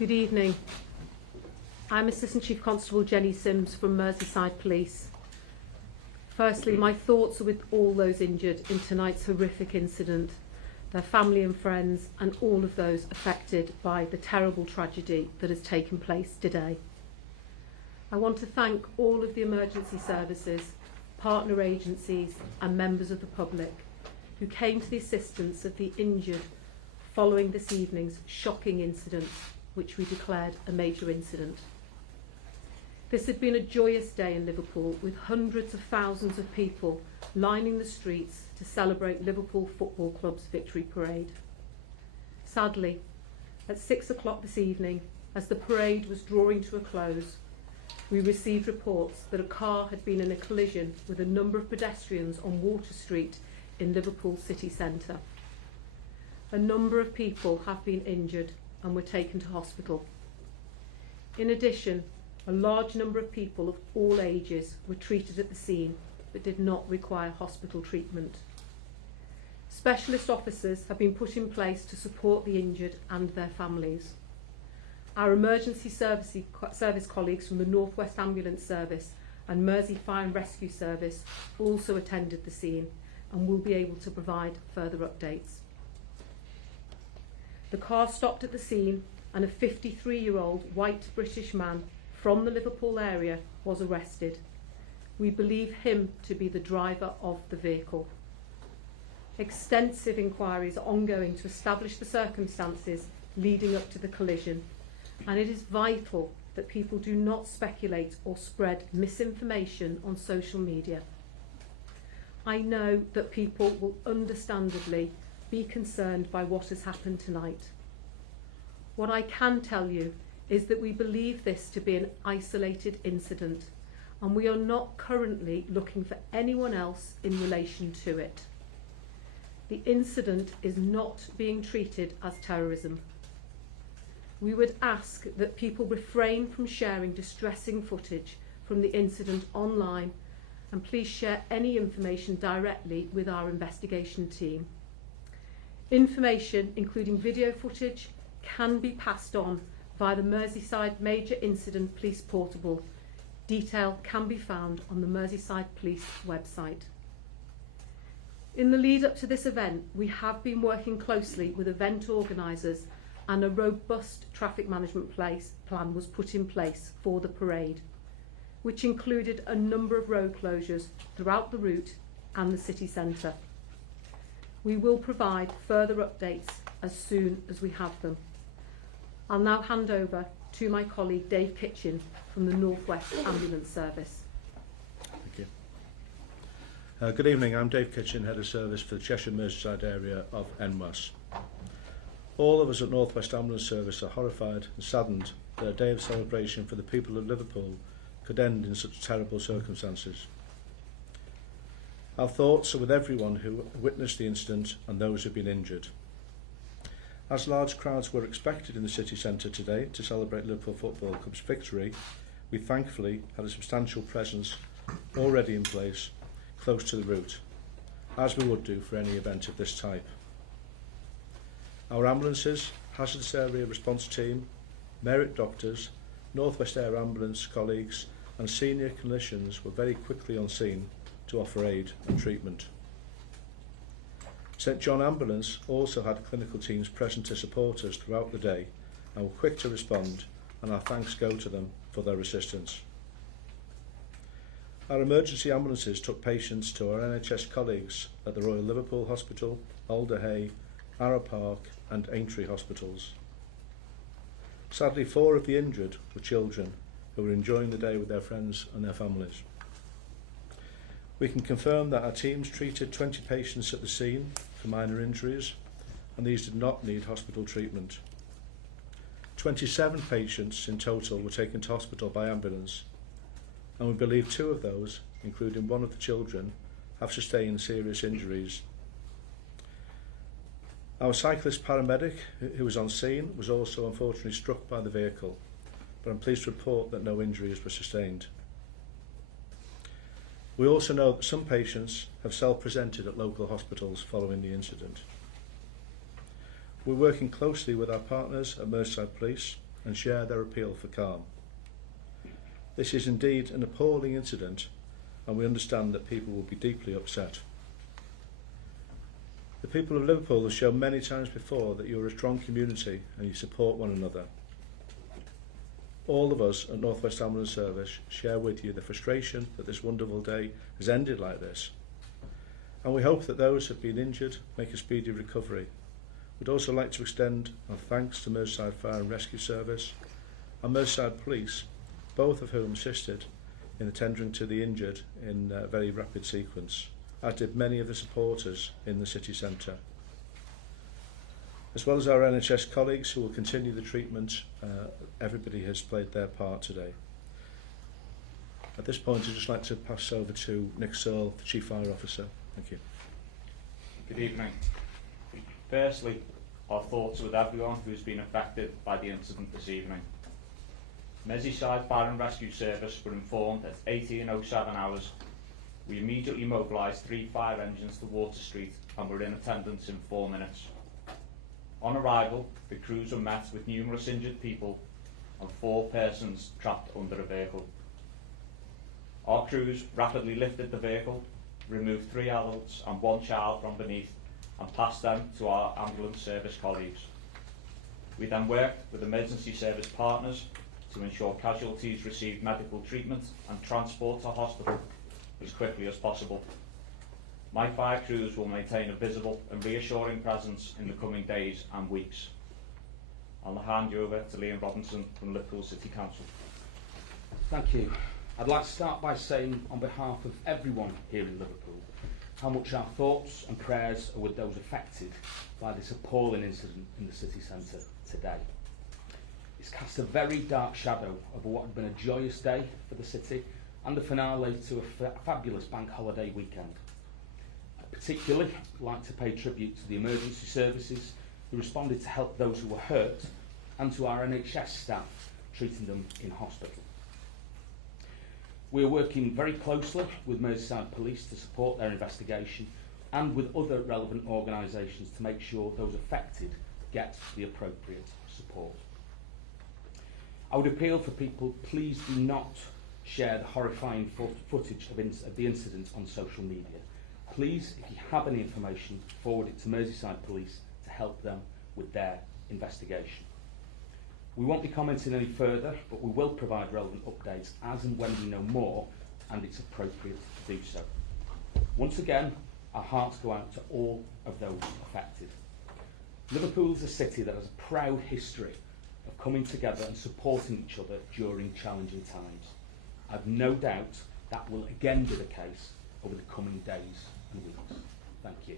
Good evening. I'm Assistant Chief Constable Jenny Sims from Merseyside Police. Firstly, my thoughts are with all those injured in tonight's horrific incident, their family and friends, and all of those affected by the terrible tragedy that has taken place today. I want to thank all of the emergency services, partner agencies and members of the public who came to the assistance of the injured following this evening's shocking incident, which we declared a major incident. This had been a joyous day in Liverpool, with hundreds of thousands of people lining the streets to celebrate Liverpool Football Club's victory parade. Sadly, at 6 o'clock this evening, as the parade was drawing to a close, we received reports that a car had been in a collision with a number of pedestrians on Water Street in Liverpool city centre. A number of people have been injured and were taken to hospital. In addition, a large number of people of all ages were treated at the scene but did not require hospital treatment. Specialist officers have been put in place to support the injured and their families. Our emergency service colleagues from the North West Ambulance Service and Mersey Fire and Rescue Service also attended the scene and will be able to provide further updates. The car stopped at the scene and a 53-year-old white British man from the Liverpool area was arrested. We believe him to be the driver of the vehicle. Extensive inquiries are ongoing to establish the circumstances leading up to the collision, and it is vital that people do not speculate or spread misinformation on social media. I know that people will understandably be concerned by what has happened tonight. What I can tell you is that we believe this to be an isolated incident, and we are not currently looking for anyone else in relation to it. The incident is not being treated as terrorism. We would ask that people refrain from sharing distressing footage from the incident online, and please share any information directly with our investigation team. Information, including video footage, can be passed on via the Merseyside Major Incident Police Portable. Detail can be found on the Merseyside Police website. In the lead up to this event, we have been working closely with event organisers, and a robust traffic management plan was put in place for the parade, which included a number of road closures throughout the route and the city centre. We will provide further updates as soon as we have them. I'll now hand over to my colleague Dave Kitchen from the North West Ambulance Service. Thank you. Good evening, I'm Dave Kitchen, Head of Service for the Cheshire Merseyside area of NWAS. All of us at North West Ambulance Service are horrified and saddened that a day of celebration for the people of Liverpool could end in such terrible circumstances. Our thoughts are with everyone who witnessed the incident and those who have been injured. As large crowds were expected in the city centre today to celebrate Liverpool Football Club's victory, we thankfully had a substantial presence already in place close to the route, as we would do for any event of this type. Our ambulances, hazardous area response team, merit doctors, North West Air Ambulance colleagues and senior clinicians were very quickly on scene to offer aid and treatment. St John Ambulance also had clinical teams present to support us throughout the day and were quick to respond, and our thanks go to them for their assistance. Our emergency ambulances took patients to our NHS colleagues at the Royal Liverpool Hospital, Alder Hey, Arrow Park and Aintree hospitals. Sadly, 4 of the injured were children who were enjoying the day with their friends and their families. We can confirm that our teams treated 20 patients at the scene for minor injuries, and these did not need hospital treatment. 27 patients in total were taken to hospital by ambulance, and we believe 2 of those, including one of the children, have sustained serious injuries. Our cyclist paramedic, who was on scene, was also unfortunately struck by the vehicle, but I'm pleased to report that no injuries were sustained. We also know that some patients have self-presented at local hospitals following the incident. We're working closely with our partners at Merseyside Police and share their appeal for calm. This is indeed an appalling incident, and we understand that people will be deeply upset. The people of Liverpool have shown many times before that you are a strong community and you support one another. All of us at North West Ambulance Service share with you the frustration that this wonderful day has ended like this, and we hope that those who have been injured make a speedy recovery. We'd also like to extend our thanks to Merseyside Fire and Rescue Service and Merseyside Police, both of whom assisted in attending to the injured in a very rapid sequence, as did many of the supporters in the city centre. As well as our NHS colleagues who will continue the treatment, everybody has played their part today. At this point, I'd just like to pass over to Nick Searle, the Chief Fire Officer. Thank you. Good evening. Firstly, our thoughts are with everyone who's been affected by the incident this evening. Merseyside Fire and Rescue Service were informed at 18:07 hours. We immediately mobilised 3 fire engines to Water Street and were in attendance in 4 minutes. On arrival, the crews were met with numerous injured people and 4 persons trapped under a vehicle. Our crews rapidly lifted the vehicle, removed 3 adults and 1 child from beneath and passed them to our ambulance service colleagues. We then worked with emergency service partners to ensure casualties received medical treatment and transport to hospital as quickly as possible. My fire crews will maintain a visible and reassuring presence in the coming days and weeks. I'll now hand you over to Liam Robinson from Liverpool City Council. Thank you. I'd like to start by saying on behalf of everyone here in Liverpool how much our thoughts and prayers are with those affected by this appalling incident in the city centre today. It's cast a very dark shadow over what had been a joyous day for the city and the finale to a fabulous bank holiday weekend. I'd particularly like to pay tribute to the emergency services who responded to help those who were hurt and to our NHS staff treating them in hospital. We are working very closely with Merseyside Police to support their investigation and with other relevant organisations to make sure those affected get the appropriate support. I would appeal for people, please do not share the horrifying footage of the incident on social media. Please, if you have any information, forward it to Merseyside Police to help them with their investigation. We won't be commenting any further, but we will provide relevant updates as and when we know more and it's appropriate to do so. Once again, our hearts go out to all of those affected. Liverpool is a city that has a proud history of coming together and supporting each other during challenging times. I've no doubt that will again be the case over the coming days and weeks. Thank you.